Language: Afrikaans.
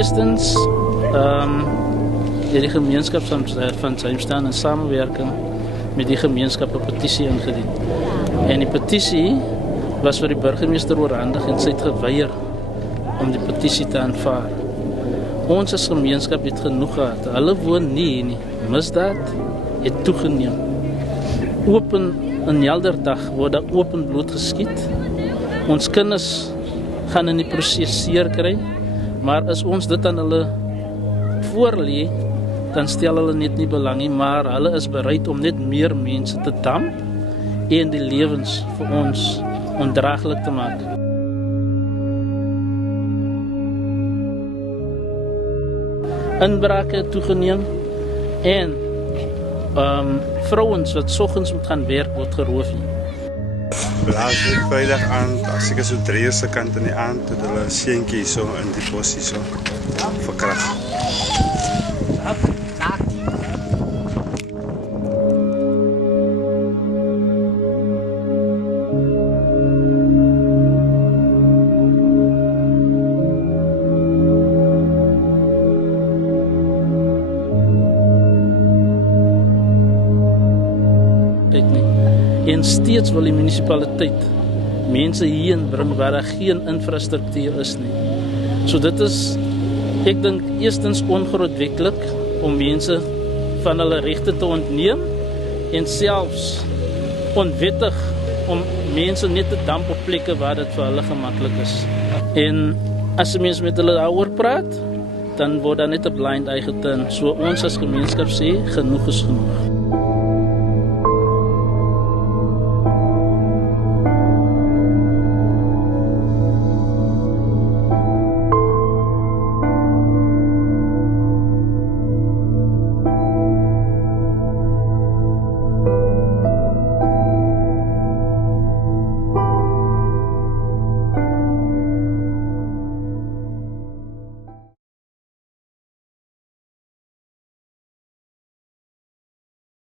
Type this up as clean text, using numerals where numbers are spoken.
Eerstens het die gemeenskap van Zuidam in samenwerking met die gemeenskap 'n petisie ingedien. En die petisie was vir die burgemeester oorhandig en sy het geweier om die petisie te aanvaar. Ons as gemeenskap het genoeg gehad. Hulle woon nie hier nie. Misdaad het toegeneem. Open in Helderdag word daar open bloed geskiet. Ons kinders gaan in die proses seer kry, maar as ons dit aan hulle voorlê, dan stel hulle net nie belang nie, maar hulle is bereid om net meer mense te damp en die lewens vir ons ondraaglik te maak. Inbrake het toegeneem en vrouens wat soggens moet gaan werk word geroof. Laat ek Vrydag aand, as ek so 3 se kant in die aand, het hulle 'n seentjie so in die bos hier so verkragt. En steeds wil die munisipaliteit mense hierheen bring waar daar geen infrastruktuur is nie. So dit is, ek dink, eerstens ongrondwetlik om mense van hulle regte te ontneem en selfs onwettig om mense net te damp op plekke waar dit vir hulle gemaklik is. En as mense met hulle daaroor praat, dan word daar net 'n blind eye geturn. So ons as gemeenskap sê, genoeg is genoeg.